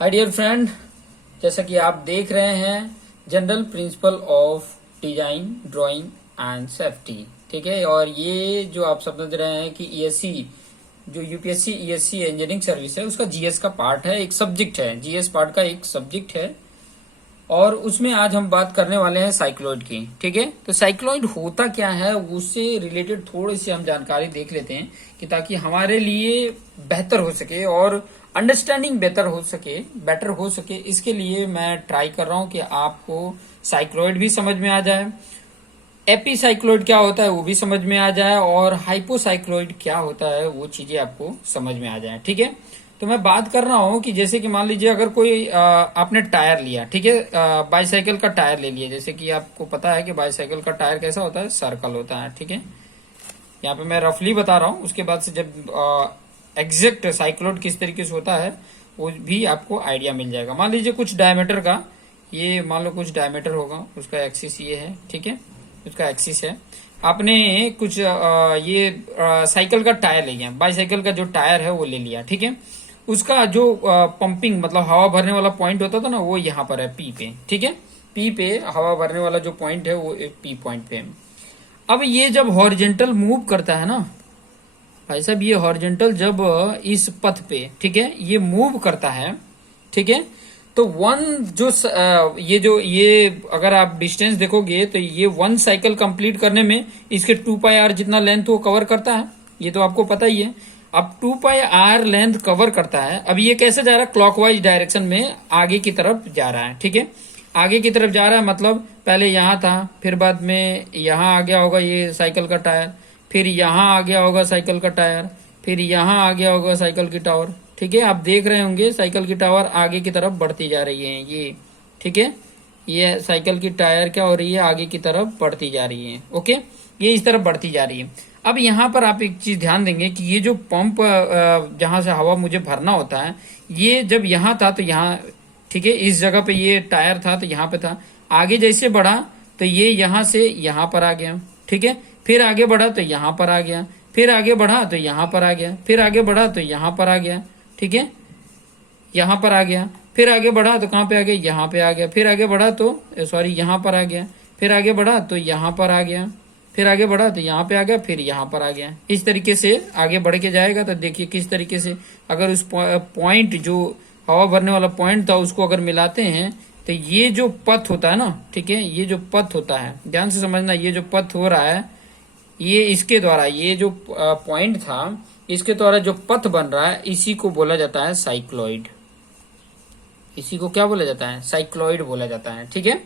Hi dear friend, जैसा कि आप देख रहे हैं general principle of design drawing and safety. ठीक है, और ये जो आप समझ रहे हैं कि ईएससी जो यूपीएससी ईएससी इंजीनियरिंग सर्विस है उसका जीएस का पार्ट है, एक सब्जेक्ट है, जीएस पार्ट का एक सब्जेक्ट है। और उसमें आज हम बात करने वाले हैं साइक्लॉइड की। ठीक है, तो साइक्लॉइड होता क्या है उससे रिलेटेड थोड़ी सी हम जानकारी देख लेते हैं कि ताकि हमारे लिए बेहतर हो सके और अंडरस्टैंडिंग बेटर हो सके। इसके लिए मैं ट्राई कर रहा हूं कि आपको साइक्लॉइड भी समझ में आ जाए, एपीसाइक्लॉइड क्या होता है वो भी समझ में आ जाए, और हाइपोसाइक्लॉइड क्या होता है वो चीजें आपको समझ में आ जाए। ठीक है, तो मैं बात कर रहा हूं कि जैसे कि मान लीजिए अगर कोई आपने टायर लिया, ठीक है, बाईसाइकिल का टायर ले लिया। जैसे कि आपको पता है कि बाईसाइकिल का टायर कैसा होता है, सर्कल होता है। ठीक है, यहाँ पे मैं रफली बता रहा हूँ, उसके बाद से जब एग्जैक्ट साइक्लॉइड किस तरीके से होता है वो भी आपको आइडिया मिल जाएगा। मान लीजिए कुछ डायमीटर का, ये मान लो कुछ डायमीटर होगा, उसका एक्सिस ये है। ठीक है, उसका एक्सिस है। आपने कुछ ये साइकिल का टायर ले लिया, बाईसाइकिल का जो टायर है वो ले लिया। ठीक है, उसका जो पंपिंग मतलब हवा भरने वाला पॉइंट होता था ना, वो यहाँ पर है पी पे। ठीक है, पी पे हवा भरने वाला जो पॉइंट है वो पी पॉइंट पे है। अब ये जब हॉरिजेंटल मूव करता है ना भाई साहब, ये हॉरिजेंटल जब इस पथ पे, ठीक है, ये मूव करता है, ठीक है, तो ये अगर आप डिस्टेंस देखोगे तो ये वन साइकिल कंप्लीट करने में इसके 2πr जितना लेंथ वो कवर करता है, ये तो आपको पता ही है। अब 2πr लेंथ कवर करता है। अब ये कैसे जा रहा है, क्लॉकवाइज डायरेक्शन में आगे की तरफ जा रहा है। ठीक है, आगे की तरफ जा रहा है मतलब पहले यहाँ था, फिर बाद में यहाँ आ गया होगा ये साइकिल का टायर, फिर यहाँ आ गया होगा साइकिल का टायर, फिर यहाँ आ गया होगा साइकिल की टावर। ठीक है, आप देख रहे होंगे साइकिल की टावर आगे की तरफ बढ़ती जा रही है ये। ठीक है, ये साइकिल की टायर क्या हो रही है, आगे की तरफ बढ़ती जा रही है। ओके, ये इस तरफ बढ़ती जा रही है। अब यहाँ पर आप एक चीज ध्यान देंगे कि ये जो पंप जहां से हवा मुझे भरना होता है, ये जब यहाँ था तो यहाँ, ठीक है, इस जगह पे ये टायर था तो यहाँ पे था। आगे जैसे बढ़ा तो ये यहाँ से यहाँ पर आ गया। ठीक है, फिर आगे बढ़ा तो यहाँ पर आ गया, फिर आगे बढ़ा तो यहाँ पर आ गया, फिर आगे बढ़ा तो यहाँ पर आ गया। ठीक है, यहाँ पर आ गया, फिर आगे बढ़ा तो कहाँ पे आ गया, यहाँ पे आ गया, फिर आगे बढ़ा तो सॉरी यहाँ पर आ गया, फिर आगे बढ़ा तो यहाँ पर आ गया, फिर आगे बढ़ा तो यहाँ पे आ गया, फिर यहाँ पर आ गया। इस तरीके से आगे बढ़ के जाएगा। तो देखिए किस तरीके से अगर उस पॉइंट जो हवा भरने वाला पॉइंट था उसको अगर मिलाते हैं तो ये जो पथ होता है ना, ठीक है, ये जो पथ होता है, ध्यान से समझना, ये जो पथ हो रहा है ये इसके द्वारा, ये जो पॉइंट था इसके द्वारा जो पथ बन रहा है इसी को बोला जाता है साइक्लॉइड। इसी को क्या बोला जाता है, साइक्लॉइड बोला जाता है। ठीक है,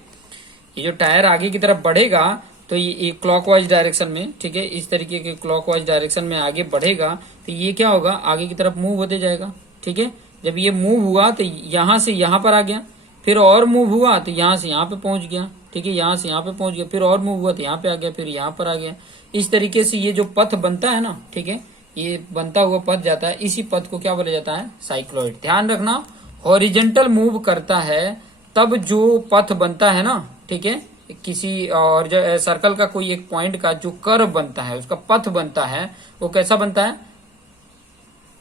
ये जो टायर आगे की तरफ बढ़ेगा तो ये क्लॉकवाइज डायरेक्शन में, ठीक है, इस तरीके के क्लॉकवाइज डायरेक्शन में आगे बढ़ेगा तो ये क्या होगा, आगे की तरफ मूव होते जाएगा। ठीक है, जब ये मूव हुआ तो यहां से यहां पर आ गया, फिर और मूव हुआ तो यहां से यहां पे पहुंच गया। ठीक है, यहां से यहां पे पहुंच गया, फिर और मूव हुआ तो यहां पे आ गया, फिर यहां पर आ गया। इस तरीके से ये जो पथ बनता है ना, ठीक है, ये बनता हुआ पथ जाता है, इसी पथ को क्या बोला जाता है, साइक्लॉइड। ध्यान रखना, हॉरिजेंटल मूव करता है तब जो पथ बनता है ना, ठीक है, किसी और जो सर्कल का कोई एक पॉइंट का जो कर्व बनता है, उसका पथ बनता है, वो कैसा बनता है,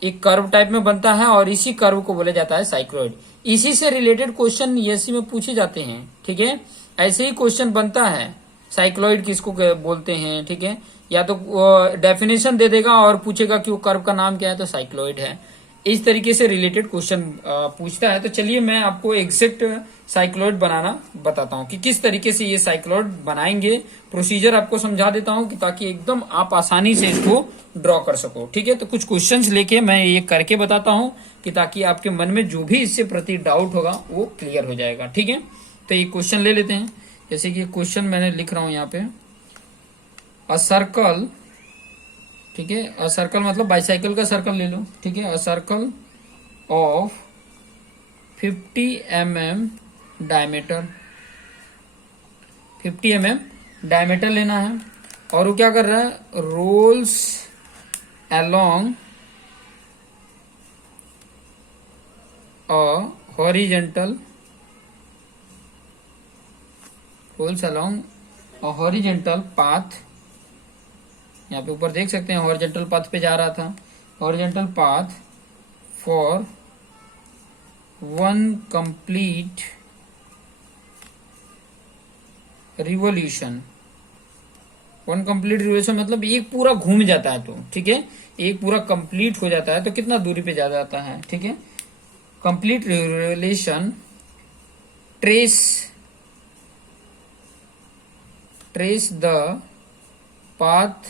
एक कर्व टाइप में बनता है, और इसी कर्व को बोला जाता है साइक्लॉइड। इसी से रिलेटेड क्वेश्चन यूपीएससी में पूछे जाते हैं। ठीक है, ऐसे ही क्वेश्चन बनता है, साइक्लॉइड किसको बोलते हैं। ठीक है, या तो डेफिनेशन दे देगा और पूछेगा कि वो कर्व का नाम क्या है, तो साइक्लॉइड है। इस तरीके से रिलेटेड क्वेश्चन पूछता है। तो चलिए मैं आपको एग्जैक्ट साइक्लॉइड बनाना बताता हूँ कि किस तरीके से ये साइक्लॉइड बनाएंगे। प्रोसीजर आपको समझा देता हूँ कि ताकि एकदम आप आसानी से इसको ड्रॉ कर सको। ठीक है, तो कुछ क्वेश्चंस लेके मैं ये करके बताता हूँ कि ताकि आपके मन में जो भी इससे प्रति डाउट होगा वो क्लियर हो जाएगा। ठीक है, तो ये क्वेश्चन ले लेते हैं। जैसे कि क्वेश्चन मैंने लिख रहा हूँ यहाँ पे, अ सर्कल, ठीक है, अ सर्कल मतलब बाईसाइकिल का सर्कल ले लो। ठीक है, a circle of 50 mm diameter, 50 mm diameter लेना है, और वो क्या कर रहा है, rolls along a horizontal, rolls along a horizontal path. यहाँ पे ऊपर देख सकते हैं हॉरिजेंटल पाथ पे जा रहा था, horizontal path for one complete revolution. One complete revolution मतलब एक पूरा घूम जाता है, तो ठीक है, एक पूरा कंप्लीट हो जाता है तो कितना दूरी पे जा जाता है, ठीक है। Complete revolution trace the path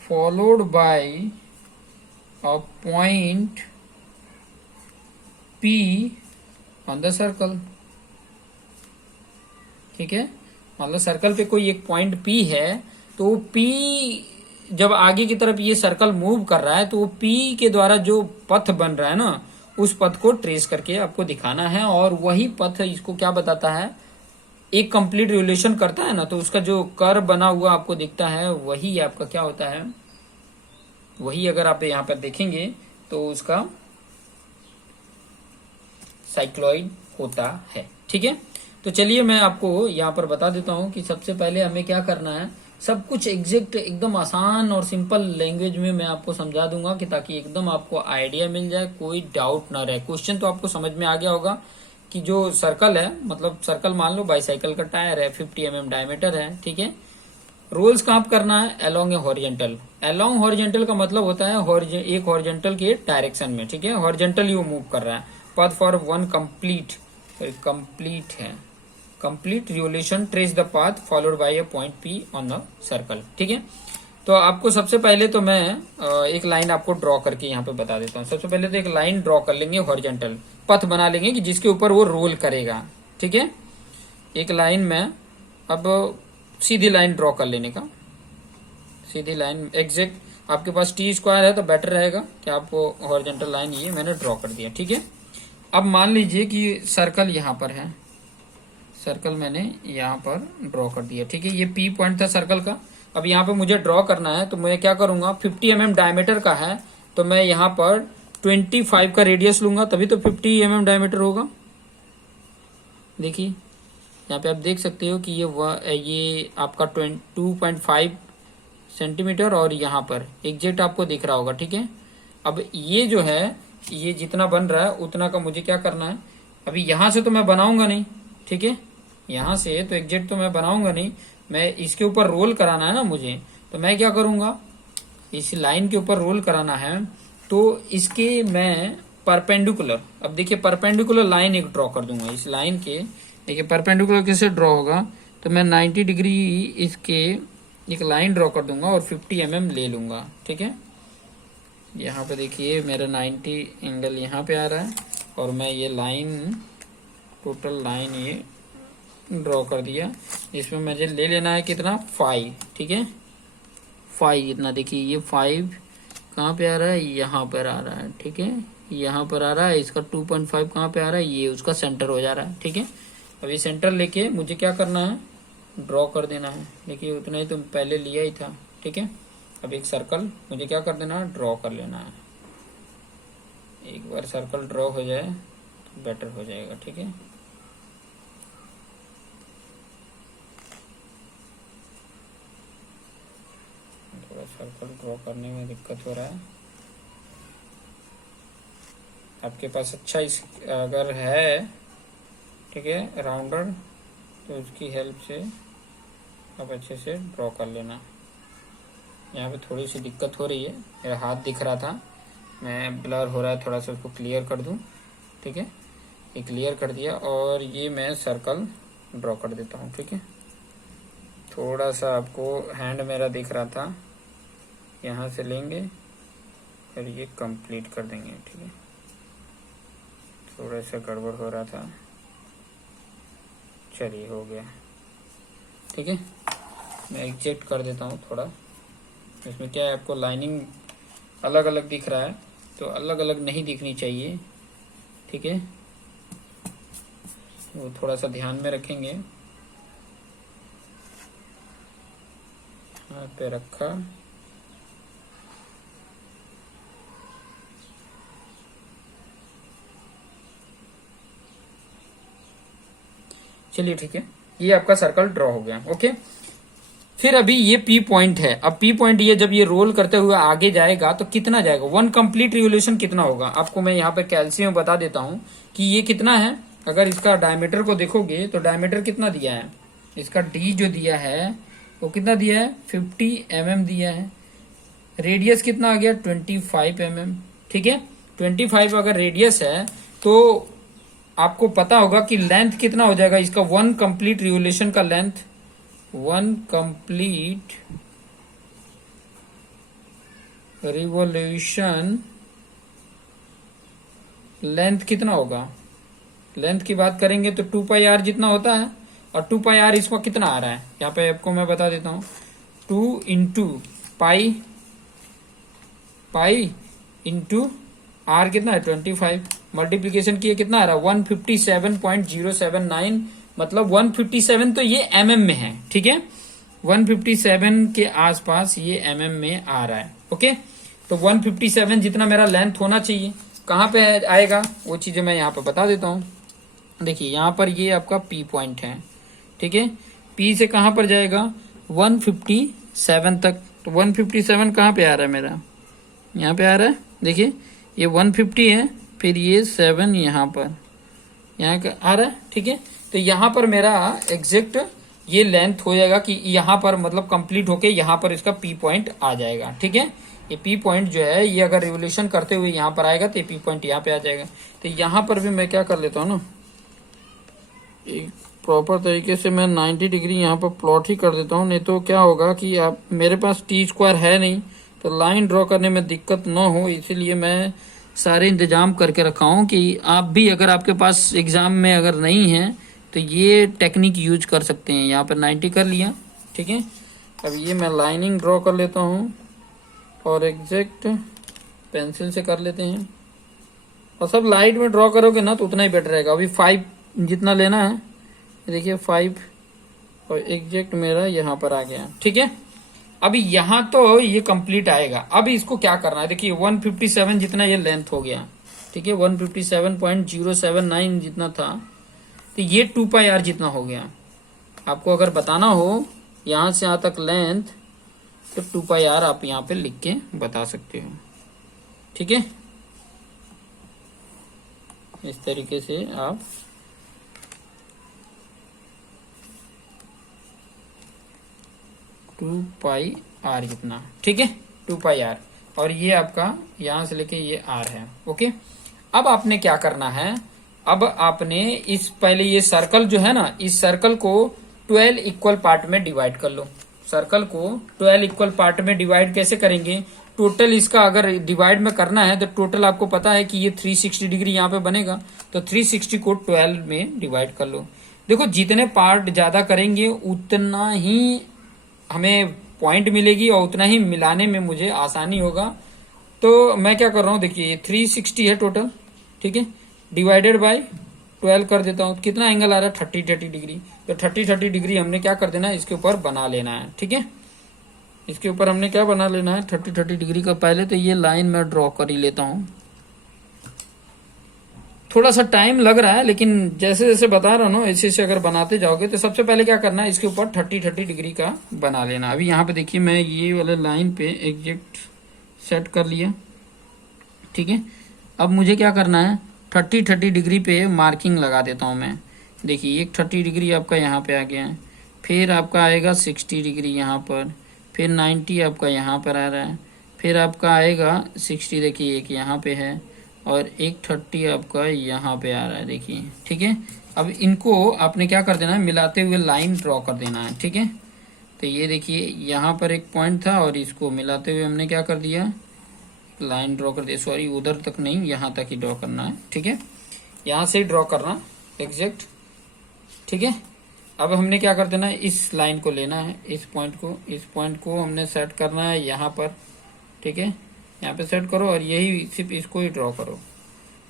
followed by a point P on the circle, ठीक है। मतलब सर्कल पे कोई एक पॉइंट P है, तो P जब आगे की तरफ ये सर्कल मूव कर रहा है तो वो P के द्वारा जो पथ बन रहा है ना, उस पथ को ट्रेस करके आपको दिखाना है, और वही पथ इसको क्या बताता है, एक कंप्लीट रिवोल्यूशन करता है ना, तो उसका जो कर्व बना हुआ आपको दिखता है वही आपका क्या होता है, वही अगर आप यहाँ पर देखेंगे तो उसका साइक्लॉइड होता है, ठीक है। तो चलिए मैं आपको यहाँ पर बता देता हूँ कि सबसे पहले हमें क्या करना है। सब कुछ एग्जैक्ट एकदम आसान और सिंपल लैंग्वेज में मैं आपको समझा दूंगा कि ताकि एकदम आपको आइडिया मिल जाए, कोई डाउट ना रहे। क्वेश्चन तो आपको समझ में आ गया होगा कि जो सर्कल है, मतलब सर्कल मान लो बाईसाइकिल का टायर है, 50 mm डायमीटर है, ठीक है। रोल्स कहाँ करना है, अलोंग ए हॉरिजेंटल। अलोंग हॉरिजेंटल का मतलब होता है एक हॉरिजेंटल के डायरेक्शन में, ठीक है, हॉरिजेंटल वो मूव कर रहा है। पाथ फॉर वन कंप्लीट है, complete revolution trace the path followed by A point P on the circle, ठीक है। तो आपको सबसे पहले तो मैं एक लाइन आपको ड्रॉ करके यहाँ पे बता देता हूँ। सबसे पहले तो एक लाइन ड्रॉ कर लेंगे, हॉरिजेंटल पथ बना लेंगे कि जिसके ऊपर वो रोल करेगा, ठीक है। एक लाइन में अब सीधी लाइन ड्रॉ कर लेने का, सीधी लाइन एग्जैक्ट आपके पास टी स्क्वायर है तो बेटर रहेगा कि आपको हॉरिजेंटल लाइन ये मैंने ड्रॉ कर दिया, ठीक है। अब मान लीजिए कि सर्कल यहाँ पर है, सर्कल मैंने यहाँ पर ड्रॉ कर दिया, ठीक है। ये पी पॉइंट था सर्कल का। अब यहाँ पे मुझे ड्रॉ करना है तो मैं क्या करूंगा, 50 mm डायमीटर का है तो मैं यहाँ पर 25 का रेडियस लूंगा, तभी तो 50 mm डायमीटर होगा। देखिए यहाँ पे आप देख सकते हो कि ये आपका 2.5 सेंटीमीटर और यहाँ पर एग्जैक्ट आपको दिख रहा होगा, ठीक है। अब ये जो है ये जितना बन रहा है उतना का मुझे क्या करना है, अभी यहाँ से तो मैं बनाऊंगा नहीं, ठीक है, यहाँ से तो एग्जैक्ट तो मैं बनाऊंगा नहीं, मैं इसके ऊपर रोल कराना है ना मुझे, तो मैं क्या करूंगा, इस लाइन के ऊपर रोल कराना है तो इसके मैं परपेंडिकुलर, अब देखिए परपेंडिकुलर लाइन एक ड्रॉ कर दूंगा इस लाइन के। देखिए परपेंडिकुलर कैसे ड्रॉ होगा, तो मैं 90 डिग्री इसके एक लाइन ड्रॉ कर दूंगा और 50 mm ले लूंगा, ठीक है। यहाँ पे देखिए मेरा 90 एंगल यहाँ पे आ रहा है और मैं ये लाइन टोटल लाइन ये ड्रॉ कर दिया। इसमें मुझे ले लेना है कितना, 5, ठीक है, 5 इतना। देखिए ये 5 कहाँ पे आ रहा है, यहाँ पर आ रहा है, ठीक है, यहाँ पर आ रहा है। इसका 2.5 कहाँ पे आ रहा है, ये उसका सेंटर हो जा रहा है, ठीक है। अब ये सेंटर लेके मुझे क्या करना है, ड्रॉ कर देना है। देखिए उतना ही तो पहले लिया ही था, ठीक है। अब एक सर्कल मुझे क्या कर देना है, ड्रॉ कर लेना है। एक बार सर्कल ड्रॉ हो जाए तो बेटर हो जाएगा, ठीक है। थोड़ा सर्कल ड्रॉ करने में दिक्कत हो रहा है। आपके पास अच्छा अगर है, ठीक है, राउंडर, तो उसकी हेल्प से आप अच्छे से ड्रॉ कर लेना। यहाँ पे थोड़ी सी दिक्कत हो रही है, मेरा हाथ दिख रहा था, मैं ब्लर हो रहा है थोड़ा सा, उसको क्लियर कर दूँ, ठीक है। ये क्लियर कर दिया और ये मैं सर्कल ड्रॉ कर देता हूँ, ठीक है। थोड़ा सा आपको हैंड मेरा दिख रहा था, यहाँ से लेंगे और ये कंप्लीट कर देंगे, ठीक है। थोड़ा सा गड़बड़ हो रहा था, चलिए हो गया, ठीक है। मैं एग्जैक्ट कर देता हूँ थोड़ा। इसमें क्या है, आपको लाइनिंग अलग अलग दिख रहा है तो अलग अलग नहीं दिखनी चाहिए, ठीक है, वो थोड़ा सा ध्यान में रखेंगे। हाथ पे रखा, चलिए ठीक है, ये आपका सर्कल ड्रॉ हो गया, ओके। फिर अभी ये पी पॉइंट है। अब पी पॉइंट ये जब ये रोल करते हुए आगे जाएगा तो कितना जाएगा, वन कंप्लीट रिवोल्यूशन कितना होगा। आपको मैं यहाँ पे कैल्शियम बता देता हूँ कि ये कितना है। अगर इसका डायमीटर को देखोगे तो डायमीटर कितना दिया है, इसका डी जो दिया है वो कितना दिया है, 50 mm दिया है। रेडियस कितना आ गया, 25 mm। ठीक है, 25 अगर रेडियस है तो आपको पता होगा कि लेंथ कितना हो जाएगा इसका, वन कंप्लीट रिवोल्यूशन का length, one complete revolution length कितना होगा। लेंथ की बात करेंगे तो 2πr जितना होता है, और 2πr इसको कितना आ रहा है, यहाँ पे आपको मैं बता देता हूँ, 2 into pi, pi into R कितना है 25, मल्टीप्लीकेशन किए कितना आ रहा है 157.079, मतलब 157 तो ये mm में है। ठीक है, 157 के आसपास ये mm में आ रहा है। ओके, तो 157 जितना मेरा लेंथ होना चाहिए, कहाँ पे आएगा वो चीजें मैं यहाँ पे बता देता हूँ। देखिए यहाँ पर ये आपका पी पॉइंट है। ठीक है, पी से कहाँ पर जाएगा 157 तक, तो 157 कहाँ पे आ रहा है मेरा, यहाँ पे आ रहा है। देखिए ये 150 है, फिर ये 7 यहाँ पर, यहाँ का आ रहा है। ठीक है, तो यहाँ पर मेरा एग्जैक्ट ये लेंथ हो जाएगा कि यहाँ पर मतलब कंप्लीट होके यहाँ पर इसका पी पॉइंट आ जाएगा। ठीक है, ये पी पॉइंट जो है ये अगर रिवोल्यूशन करते हुए यहाँ पर आएगा तो ये पी पॉइंट यहाँ पे आ जाएगा। तो यहाँ पर भी मैं क्या कर लेता हूँ ना, एक प्रॉपर तरीके से मैं 90 डिग्री यहाँ पर प्लॉट ही कर देता हूँ, नहीं तो क्या होगा कि आप मेरे पास टी स्क्वायर है नहीं तो लाइन ड्रॉ करने में दिक्कत ना हो, इसीलिए मैं सारे इंतजाम करके रखा हूँ कि आप भी अगर आपके पास एग्जाम में अगर नहीं है तो ये टेक्निक यूज कर सकते हैं। यहाँ पर 90 कर लिया। ठीक है, अब ये मैं लाइनिंग ड्रॉ कर लेता हूँ और एग्जैक्ट पेंसिल से कर लेते हैं, और सब लाइट में ड्रॉ करोगे ना तो उतना ही बेटर रहेगा। अभी 5 जितना लेना है, देखिए 5 और एग्जैक्ट मेरा यहाँ पर आ गया। ठीक है, अभी यहाँ तो ये कंप्लीट आएगा। अब इसको क्या करना है, देखिए 157 जितना ये लेंथ हो गया। ठीक है, 157.079 जितना था, तो ये 2πr जितना हो गया। आपको अगर बताना हो यहाँ से यहाँ तक लेंथ तो 2πr आप यहाँ पे लिख के बता सकते हो। ठीक है, इस तरीके से आप टू पाई आर जितना। ठीक है, 2πr, और ये आपका यहां से लेके ये r है। ओके, अब आपने क्या करना है, अब आपने इस पहले ये सर्कल जो है ना, इस सर्कल को 12 इक्वल पार्ट में डिवाइड कर लो। सर्कल को 12 इक्वल पार्ट में डिवाइड कैसे करेंगे, टोटल इसका अगर डिवाइड में करना है तो टोटल आपको पता है कि ये 360 डिग्री यहाँ पे बनेगा, तो 360 को 12 में डिवाइड कर लो। देखो जितने पार्ट ज्यादा करेंगे उतना ही हमें पॉइंट मिलेगी और उतना ही मिलाने में मुझे आसानी होगा। तो मैं क्या कर रहा हूँ, देखिए 360 है टोटल। ठीक है, डिवाइडेड बाय 12 कर देता हूँ, कितना एंगल आ रहा है 30 डिग्री। तो 30 डिग्री हमने क्या कर देना है, इसके ऊपर बना लेना है। ठीक है, इसके ऊपर हमने क्या बना लेना है 30 डिग्री का। पहले तो ये लाइन मैं ड्रॉ कर ही लेता हूँ, थोड़ा सा टाइम लग रहा है लेकिन जैसे जैसे बता रहा हूँ ना ऐसे ऐसे अगर बनाते जाओगे तो सबसे पहले क्या करना है, इसके ऊपर 30 डिग्री का बना लेना। अभी यहाँ पे देखिए मैं ये वाले लाइन पे एग्जैक्ट सेट कर लिया। ठीक है, अब मुझे क्या करना है 30 डिग्री पे मार्किंग लगा देता हूँ मैं। देखिए एक 30 डिग्री आपका यहाँ पे आ गया है, फिर आपका आएगा 60 डिग्री यहाँ पर, फिर 90 आपका यहाँ पर आ रहा है, फिर आपका आएगा 60, देखिए एक यहाँ पे है, और एक 30 आपका यहाँ पे आ रहा है। देखिए ठीक है, अब इनको आपने क्या कर देना है, मिलाते हुए लाइन ड्रॉ कर देना है। ठीक है, तो ये देखिए यहाँ पर एक पॉइंट था और इसको मिलाते हुए हमने क्या कर दिया, लाइन ड्रॉ कर दिया। सॉरी उधर तक नहीं, यहाँ तक ही ड्रॉ करना है। ठीक है, यहाँ से ही ड्रॉ करना एग्जैक्ट। ठीक है, अब हमने क्या कर देना है, इस लाइन को लेना है, इस पॉइंट को हमने सेट करना है यहाँ पर। ठीक है, यहाँ पे सेट करो और यही सिर्फ इसको ही ड्रॉ करो।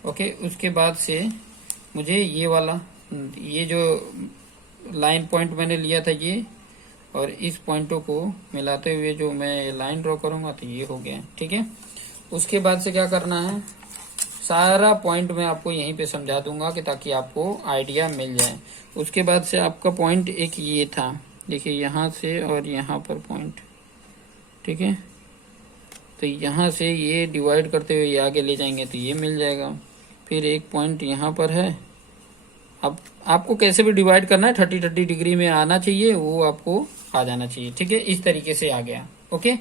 ओके, उसके बाद से मुझे ये वाला, ये जो लाइन पॉइंट मैंने लिया था ये, और इस पॉइंटों को मिलाते हुए जो मैं लाइन ड्रॉ करूंगा तो ये हो गया। ठीक है, उसके बाद से क्या करना है, सारा पॉइंट मैं आपको यहीं पे समझा दूंगा कि ताकि आपको आइडिया मिल जाए। उसके बाद से आपका पॉइंट एक ये था, देखिए यहाँ से और यहाँ पर पॉइंट, ठीक है। तो यहाँ से ये डिवाइड करते हुए ये आगे ले जाएंगे तो ये मिल जाएगा। फिर एक पॉइंट यहाँ पर है। अब आपको कैसे भी डिवाइड करना है, 30-30 डिग्री में आना चाहिए, वो आपको आ जाना चाहिए, ठीक है। इस तरीके से आ गया, ओके,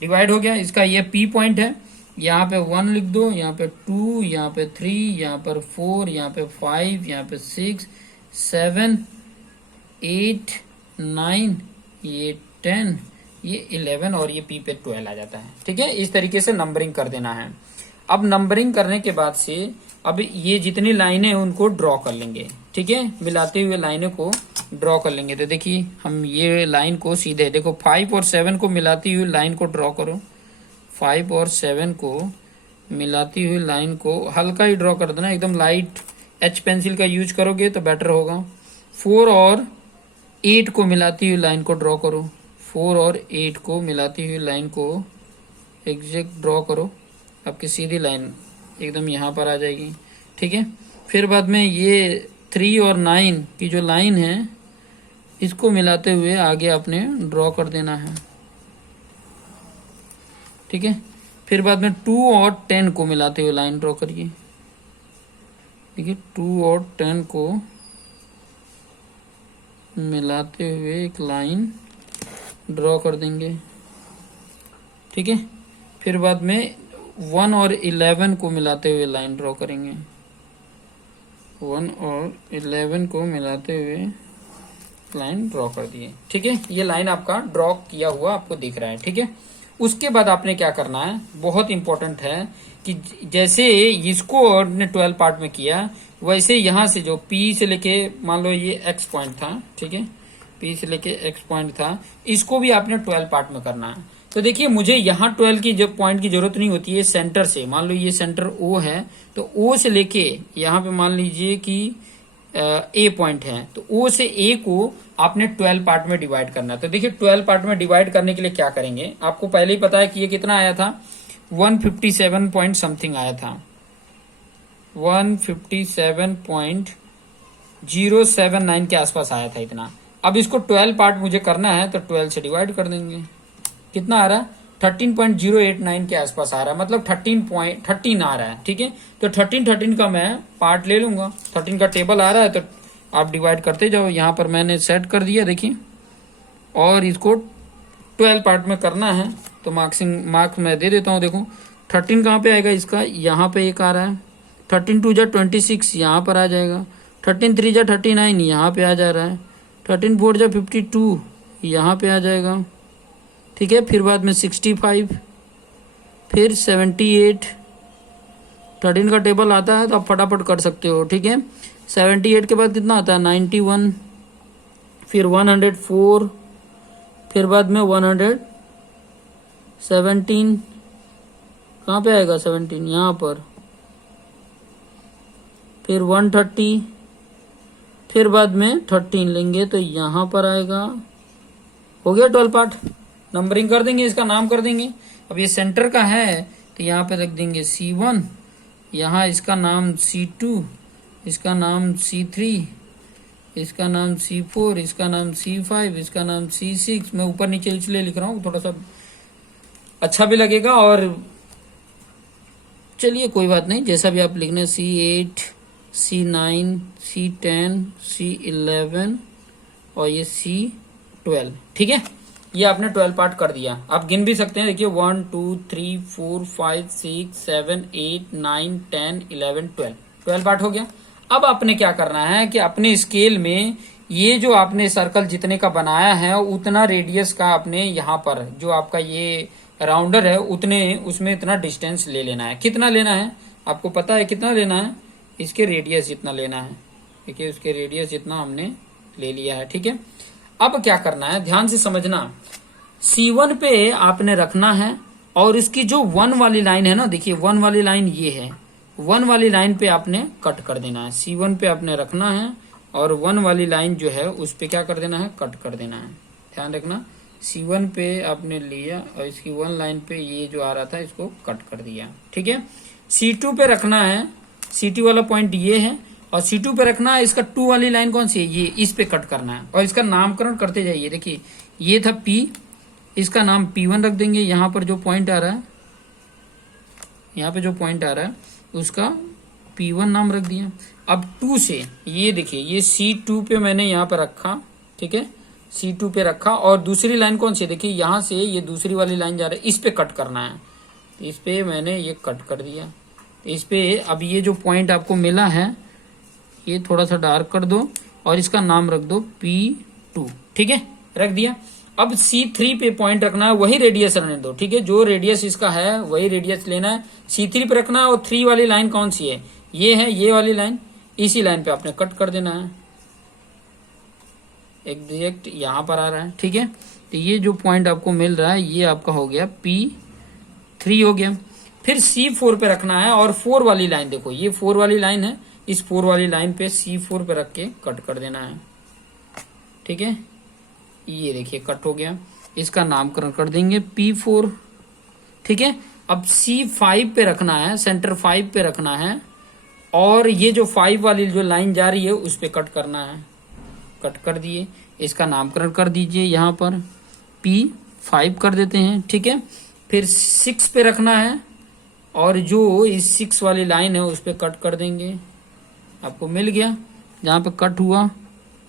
डिवाइड हो गया। इसका ये P पॉइंट है, यहाँ पे 1 लिख दो, यहाँ पे 2, यहाँ पे 3, यहाँ पर 4, यहाँ पे 5, यहाँ पे 6, 7, 8, 9, ये 10, ये 11 और ये P पे 12 आ जाता है, ठीक है। इस तरीके से नंबरिंग कर देना है। अब नंबरिंग करने के बाद से अब ये जितनी लाइनें हैं उनको ड्रॉ कर लेंगे, ठीक है। मिलाते हुए लाइनों को ड्रॉ कर लेंगे। तो देखिए हम ये लाइन को सीधे देखो 5 और 7 को मिलाती हुई लाइन को ड्रॉ करो। 5 और 7 को मिलाती हुई लाइन को हल्का ही ड्रॉ कर देना, एकदम लाइट एच पेंसिल का यूज करोगे तो बेटर होगा। 4 और 8 को मिलाती हुई लाइन को ड्रॉ करो। 4 और 8 को मिलाती हुई लाइन को एग्जैक्ट ड्रॉ करो। आपकी सीधी लाइन एकदम यहाँ पर आ जाएगी, ठीक है। फिर बाद में ये 3 और 9 की जो लाइन है इसको मिलाते हुए आगे आपने ड्रॉ कर देना है, ठीक है। फिर बाद में 2 और 10 को मिलाते हुए लाइन ड्रॉ करिए। देखिए 2 और 10 को मिलाते हुए एक लाइन ड्रॉ कर देंगे, ठीक है। फिर बाद में 1 और 11 को मिलाते हुए लाइन ड्रॉ करेंगे। 1 और 11 को मिलाते हुए लाइन ड्रॉ कर दिए, ठीक है। ये लाइन आपका ड्रॉ किया हुआ आपको दिख रहा है, ठीक है। उसके बाद आपने क्या करना है, बहुत इंपॉर्टेंट है कि जैसे इसको आपने 12 पार्ट में किया वैसे यहाँ से जो P से लेके मान लो ये X पॉइंट था, ठीक है, P से लेके X पॉइंट था, इसको भी आपने 12 पार्ट में करना है। तो देखिए मुझे यहाँ 12 की जो पॉइंट की जरूरत नहीं होती है। सेंटर से मान लो ये सेंटर O है तो O से लेके यहाँ पे मान लीजिए कि A पॉइंट है तो O से A को आपने 12 पार्ट में डिवाइड करना है। तो देखिए 12 पार्ट में डिवाइड करने के लिए क्या करेंगे, आपको पहले ही पता है कि ये कितना आया था, 157 पॉइंट समथिंग आया था, 157.079 के आसपास आया था इतना। अब इसको 12 पार्ट मुझे करना है तो 12 से डिवाइड कर देंगे। कितना आ रहा है, 13.089 के आसपास आ रहा है, मतलब 13 आ रहा है, ठीक है। तो 13 का मैं पार्ट ले लूंगा। 13 का टेबल आ रहा है तो आप डिवाइड करते जाओ। यहाँ पर मैंने सेट कर दिया देखिए, और इसको 12 पार्ट में करना है तो मार्क्स मैं दे देता हूँ। देखो 13 कहाँ पे आएगा इसका, यहाँ पे एक आ रहा है, 13 2 जा 26 यहाँ पर आ जाएगा, 13 3 जा 39 यहाँ पे आ जा रहा है, 13 4 जा 52 यहाँ पे आ जाएगा, ठीक है। फिर बाद में 65, फिर 78, 13 का टेबल आता है तो आप फटाफट कर सकते हो, ठीक है। 78 के बाद कितना आता है, 91, फिर 104, फिर बाद में 117, कहाँ पे आएगा 17, यहाँ पर, फिर 130, फिर बाद में 13 लेंगे तो यहाँ पर आएगा। हो गया 12 पार्ट। नंबरिंग कर देंगे, इसका नाम कर देंगे। अब ये सेंटर का है तो यहाँ पे रख देंगे C1, यहाँ इसका नाम C2, इसका नाम C3, इसका नाम C4, इसका नाम C5, इसका नाम C6। मैं ऊपर नीचे इसलिए लिख रहा हूँ थोड़ा सा अच्छा भी लगेगा, और चलिए कोई बात नहीं, जैसा भी आप लिखना, C8, C9, C10, C11 और ये C12, ठीक है। ये आपने 12 पार्ट कर दिया। आप गिन भी सकते हैं, देखिए 1 2 3 4 5 6 7 8 9 10 11 12 पार्ट हो गया। अब आपने क्या करना है कि अपने स्केल में ये जो आपने सर्कल जितने का बनाया है उतना रेडियस का आपने यहाँ पर जो आपका ये राउंडर है उतने उसमें इतना डिस्टेंस ले लेना है। कितना लेना है आपको पता है, कितना लेना है, इसके रेडियस जितना लेना है। देखिए उसके रेडियस जितना हमने ले लिया है, ठीक है। अब क्या करना है, ध्यान से समझना, C1 पे आपने रखना है और इसकी जो 1 वाली लाइन है ना, देखिए 1 वाली लाइन ये है, 1 वाली लाइन पे आपने कट कर देना है। C1 पे आपने रखना है और 1 वाली लाइन जो है उस पे क्या कर देना है, कट कर देना है। ध्यान रखना, C1 पे आपने लिया और इसकी 1 लाइन पे ये जो आ रहा था इसको कट कर दिया, ठीक है। C2 पे रखना है, C2 वाला पॉइंट ये है और C2 पे रखना है। इसका 2 वाली लाइन कौन सी है, ये इस पे कट करना है और इसका नामकरण करते जाइए। देखिए ये था P, इसका नाम P1 रख देंगे। यहाँ पर जो पॉइंट आ रहा है, यहाँ पे जो पॉइंट आ रहा है उसका P1 नाम रख दिया। अब 2 से ये देखिए ये C2 पे मैंने यहाँ पे रखा, ठीक है, C2 पे रखा और दूसरी लाइन कौन सी है, देखिए यहाँ से ये दूसरी वाली लाइन जा रही है, इस पे कट करना है। तो इस पे मैंने ये कट कर दिया। इस पे अब ये जो पॉइंट आपको मिला है ये थोड़ा सा डार्क कर दो और इसका नाम रख दो P2, ठीक है, रख दिया। अब C3 पे पॉइंट रखना है, वही रेडियस रहने दो, ठीक है, जो रेडियस इसका है वही रेडियस लेना है। C3 पे रखना है और 3 वाली लाइन कौन सी है, ये है, ये वाली लाइन, इसी लाइन पे आपने कट कर देना है। एग्जैक्ट यहाँ पर आ रहा है, ठीक है। तो ये जो पॉइंट आपको मिल रहा है ये आपका हो गया P3 हो गया। फिर C4 पे रखना है और 4 वाली लाइन, देखो ये 4 वाली लाइन है, इस 4 वाली लाइन पे C4 पे रख के कट कर देना है, ठीक है। ये देखिए कट हो गया, इसका नामकरण कर देंगे P4, ठीक है। अब C5 पे रखना है, सेंटर 5 पे रखना है और ये जो 5 वाली जो लाइन जा रही है उस पे कट करना है। कट कर दिए, इसका नामकरण कर दीजिए, यहाँ पर P5 कर देते हैं, ठीक है। फिर 6 पे रखना है और जो इस 6 वाली लाइन है उस पे कट कर देंगे। आपको मिल गया, जहाँ पे कट हुआ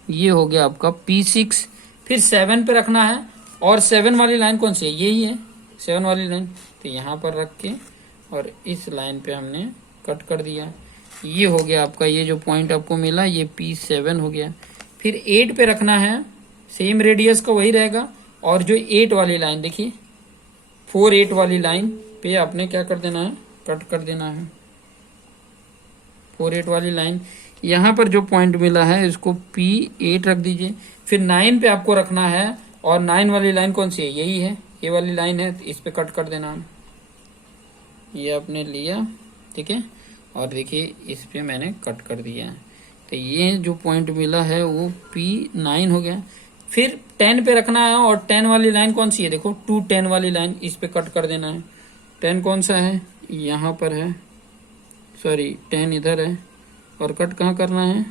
ये हो गया आपका P6। फिर 7 पे रखना है और 7 वाली लाइन कौन सी है, यही है 7 वाली लाइन, तो यहाँ पर रख के और इस लाइन पे हमने कट कर दिया। ये हो गया आपका, ये जो पॉइंट आपको मिला ये P7 हो गया। फिर 8 पे रखना है, सेम रेडियस का वही रहेगा और जो 8 वाली लाइन देखिए 4-8 वाली लाइन पे आपने क्या कर देना है, कट कर देना है। 4-8 वाली लाइन, यहाँ पर जो पॉइंट मिला है इसको P8 रख दीजिए। फिर 9 पे आपको रखना है और 9 वाली लाइन कौन सी है, यही है, ये वाली लाइन है, इस पे कट कर देना है। ये आपने लिया, ठीक है, और देखिए इस पे मैंने कट कर दिया। तो ये जो पॉइंट मिला है वो P9 हो गया। फिर 10 पे रखना है और 10 वाली लाइन कौन सी है, देखो 2-10 वाली लाइन, इस पे कट कर देना है। 10 कौन सा है, यहाँ पर है, सॉरी 10 इधर है और कट कहाँ करना है,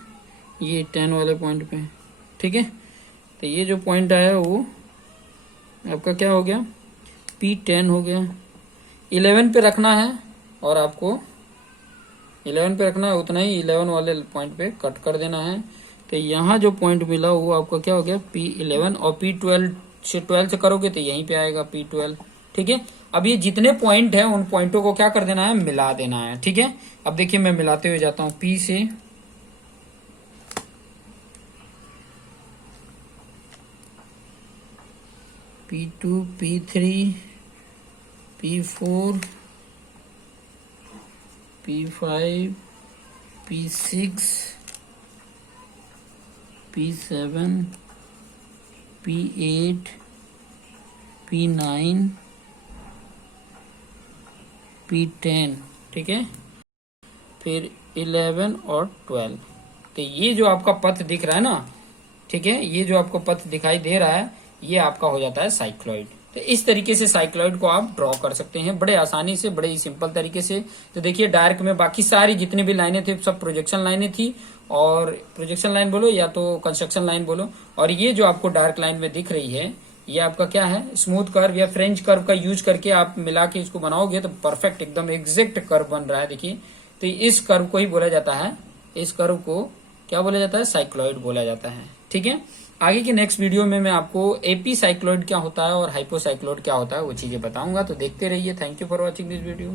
ये 10 वाले पॉइंट पे, ठीक है। तो ये जो पॉइंट आया वो आपका क्या हो गया, P10 हो गया। 11 पे रखना है और आपको 11 पे रखना है, उतना ही 11 वाले पॉइंट पे कट कर देना है। तो यहाँ जो पॉइंट मिला वो आपका क्या हो गया, P11 और P12 से 12 से करोगे तो यहीं पे आएगा P12, ठीक है। अब ये जितने पॉइंट है उन पॉइंटों को क्या कर देना है, मिला देना है, ठीक है। अब देखिए मैं मिलाते हुए जाता हूँ, P से P2, P3, P4, P5, P6, P7, P8, P9, P10, ठीक है। फिर 11 और 12। तो ये जो आपका पथ दिख रहा है ना, ठीक है, ये जो आपको पथ दिखाई दे रहा है ये आपका हो जाता है साइक्लॉइड। तो इस तरीके से साइक्लॉइड को आप ड्रॉ कर सकते हैं बड़े आसानी से, बड़े ही सिंपल तरीके से। तो देखिए डार्क में बाकी सारी जितनी भी लाइनें थी सब प्रोजेक्शन लाइनें थी, और प्रोजेक्शन लाइन बोलो या तो कंस्ट्रक्शन लाइन बोलो, और ये जो आपको डार्क लाइन में दिख रही है ये आपका क्या है, स्मूथ कर्व या फ्रेंच कर्व का यूज करके आप मिला के इसको बनाओगे तो परफेक्ट एकदम एग्जैक्ट कर्व बन रहा है। देखिए तो इस कर्व को ही बोला जाता है, इस कर्व को क्या बोला जाता है, साइक्लॉइड बोला जाता है, ठीक है। आगे के नेक्स्ट वीडियो में मैं आपको एपी साइक्लॉइड क्या होता है और हाइपोसाइक्लॉइड क्या होता है वो चीजें बताऊंगा, तो देखते रहिए। Thank you for watching this video.